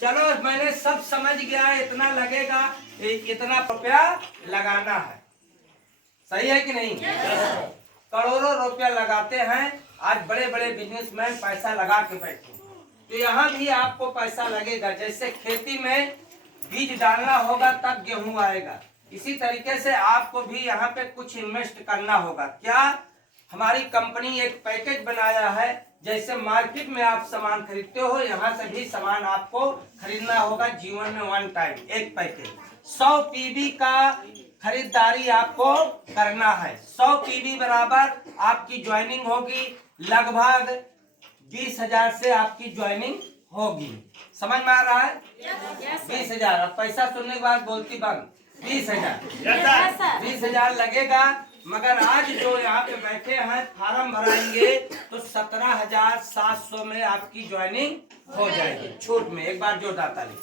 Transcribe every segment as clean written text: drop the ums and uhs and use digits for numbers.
चलो मैंने सब समझ गया, इतना लगेगा, इतना रुपया लगाना है, सही है कि नहीं? करोड़ों रुपया लगाते हैं। आज बड़े बड़े बिजनेसमैन पैसा लगा के बैठे, तो यहाँ भी आपको पैसा लगेगा। जैसे खेती में बीज डालना होगा तब गेहूं आएगा, इसी तरीके से आपको भी यहाँ पे कुछ इन्वेस्ट करना होगा। क्या? हमारी कंपनी एक पैकेज बनाया है, जैसे मार्केट में आप सामान खरीदते हो, यहाँ से भी सामान आपको खरीदना होगा। जीवन में वन टाइम एक पैकेज 100 पीवी का खरीदारी आपको करना है। 100 पीवी बराबर आपकी ज्वाइनिंग होगी लगभग 20,000 से आपकी ज्वाइनिंग होगी। समझ में आ रहा है? 20,000। अब पैसा सुनने के बाद बोलती बंद। 20,000 20,000 लगेगा। मगर आज जो यहाँ पे बैठे हैं फार्म भराएंगे तो 17,700 में आपकी ज्वाइनिंग हो जाएगी छूट में। एक बार जोरदार ताली।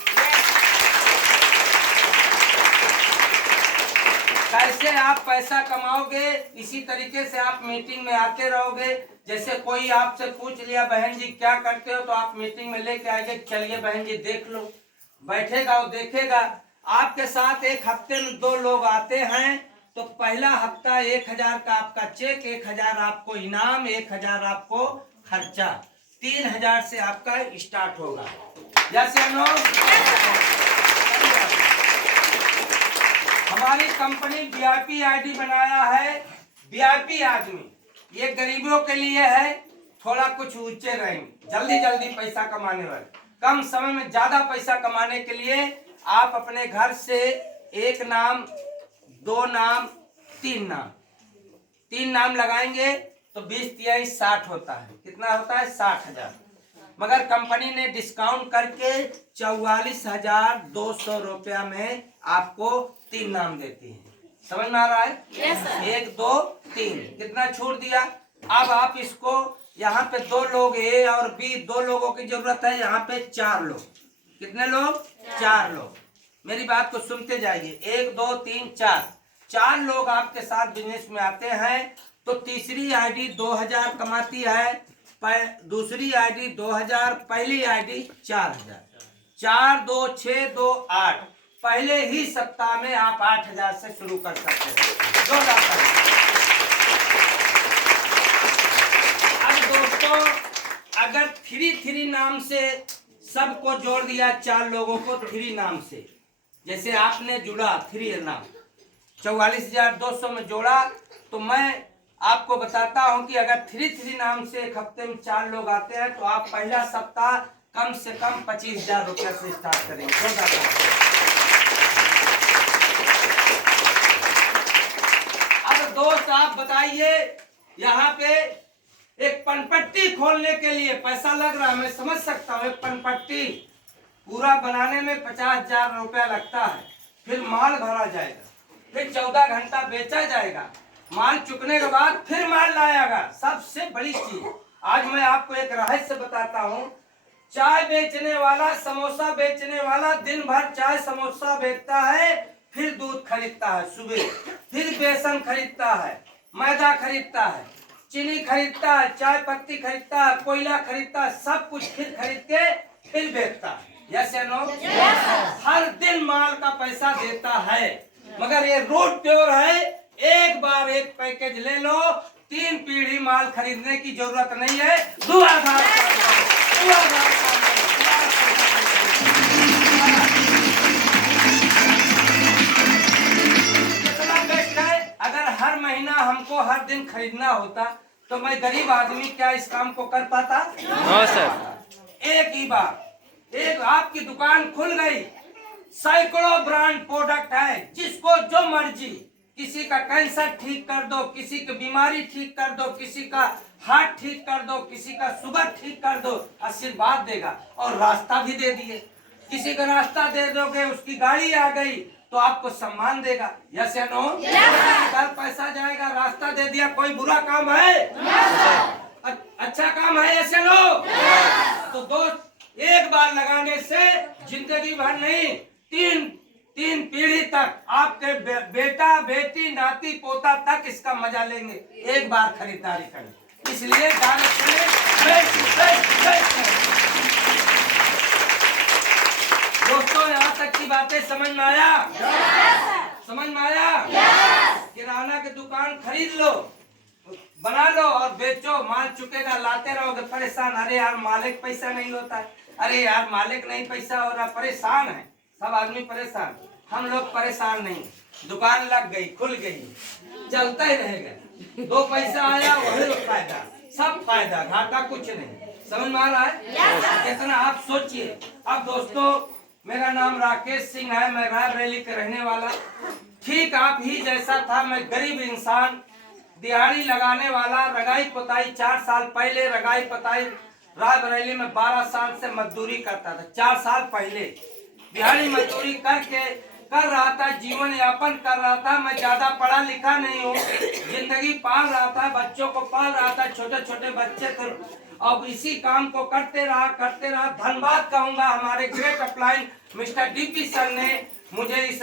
कैसे आप पैसा कमाओगे? इसी तरीके से आप मीटिंग में आते रहोगे। जैसे कोई आपसे पूछ लिया बहन जी क्या करते हो, तो आप मीटिंग में लेके आएंगे, चलिए बहन जी देख लो। बैठेगा वो देखेगा। आपके साथ एक हफ्ते में 2 लोग आते हैं तो पहला हफ्ता 1,000 का आपका चेक, 1,000 आपको इनाम, 1,000 आपको खर्चा, 3,000 से आपका स्टार्ट होगा। जैसे हमारी कंपनी वीआईपी आईडी बनाया है। वीआईपी आदमी ये गरीबों के लिए है, थोड़ा कुछ ऊंचे रहेंगे, जल्दी जल्दी पैसा कमाने वाले, कम समय में ज्यादा पैसा कमाने के लिए आप अपने घर से 1 नाम, 2 नाम, 3 नाम लगाएंगे तो 20 60 होता है। कितना होता है? 60,000। मगर कंपनी ने डिस्काउंट करके 44,200 रुपया में आपको 3 नाम देती है। समझ में आ रहा है? yes, 1 2 3 कितना छूट दिया। अब आप इसको यहाँ पे 2 लोग ए और बी, 2 लोगों की जरूरत है, यहाँ पे 4 लोग। कितने लोग? 4 लोग। मेरी बात को सुनते जाइए। 1 2 3 4 लोग आपके साथ बिजनेस में आते हैं तो तीसरी आईडी 2,000 कमाती है, दूसरी आईडी 2,000, पहली आईडी 4,000। 4 2 6 2 8। पहले ही सप्ताह में आप 8,000 से शुरू कर सकते हैं। अब दोस्तों अगर 3 नाम से सबको जोड़ दिया, 4 लोगों को 3 नाम से, जैसे आपने जुड़ा 3 नाम 44,200 में जोड़ा, तो मैं आपको बताता हूं कि अगर 3 नाम से एक हफ्ते में 4 लोग आते हैं तो आप पहला सप्ताह कम से कम 25,000 रुपया से स्टार्ट करेंगे। अब दोस्त आप बताइए, यहाँ पे एक पनपट्टी खोलने के लिए पैसा लग रहा है, मैं समझ सकता हूँ। एक पनपट्टी पूरा बनाने में 50,000 रुपया लगता है, फिर माल भरा जाएगा, फिर 14 घंटा बेचा जाएगा, माल चुकने के बाद फिर माल लाएगा। सबसे बड़ी चीज आज मैं आपको एक रहस्य बताता हूँ। चाय बेचने वाला, समोसा बेचने वाला दिन भर चाय समोसा बेचता है, फिर दूध खरीदता है सुबह, फिर बेसन खरीदता है, मैदा खरीदता है, चीनी खरीदता है, चाय पत्ती खरीदता है, कोयला खरीदता है, सब कुछ फिर खरीद के फिर बेचता है। यस या नो? हर दिन माल का पैसा देता है। मगर ये रूट प्योर है, एक बार एक पैकेज ले लो, 3 पीढ़ी माल खरीदने की जरूरत नहीं है। कितना बेस्ट है। अगर हर महीना हमको हर दिन खरीदना होता तो मैं गरीब आदमी क्या इस काम को कर पाता? हाँ सर। एक ही बार एक आपकी दुकान खुल गई, सैकड़ों ब्रांड प्रोडक्ट है, जिसको जो मर्जी, किसी का कैंसर ठीक कर दो, किसी की बीमारी ठीक कर दो, किसी का हार्ट ठीक कर दो, किसी का शुगर ठीक कर दो, आशीर्वाद देगा और रास्ता भी दे दिए। किसी का रास्ता दे दोगे, उसकी गाड़ी आ गई तो आपको सम्मान देगा। यस या नो? कल पैसा जाएगा, रास्ता दे दिया, कोई बुरा काम है? अच्छा काम है? यस या नो? तो दोस्त एक बार लगाने से जिंदगी भर नहीं, 3 पीढ़ी तक आपके बेटा बेटी नाती पोता तक इसका मजा लेंगे। एक बार खरीदारी करें, इसलिए दोस्तों यहाँ तक की बातें समझ में आया? समझ में आया? किराना की दुकान खरीद लो, बना लो और बेचो, माल चुकेगा, लाते रहोगे, परेशान। अरे यार मालिक पैसा नहीं होता है, अरे यार मालिक नहीं पैसा हो रहा, परेशान है, सब आदमी परेशान। हम लोग परेशान नहीं, दुकान लग गई, खुल गई, चलता ही रहेगा, 2 पैसा आया वही फायदा, सब फायदा, घाटा कुछ नहीं। समझ में आ रहा है? कितना आप सोचिए। अब दोस्तों मेरा नाम राकेश सिंह है, मैं रायबरेली का रहने वाला, ठीक आप ही जैसा था। मैं गरीब इंसान, दिहाड़ी लगाने वाला, रगाई पुताई 4 साल पहले रगाई पुताई रायबरेली में 12 साल से मजदूरी करता था। 4 साल पहले दिहाड़ी मजदूरी करके कर रहा था, जीवन यापन कर रहा था। मैं ज्यादा पढ़ा लिखा नहीं हूँ, जिंदगी पाल रहा था, बच्चों को पाल रहा था, छोटे छोटे बच्चे थे। अब इसी काम को करते रहा। धन्यवाद कहूंगा हमारे great upline mister DP sir ने मुझे इस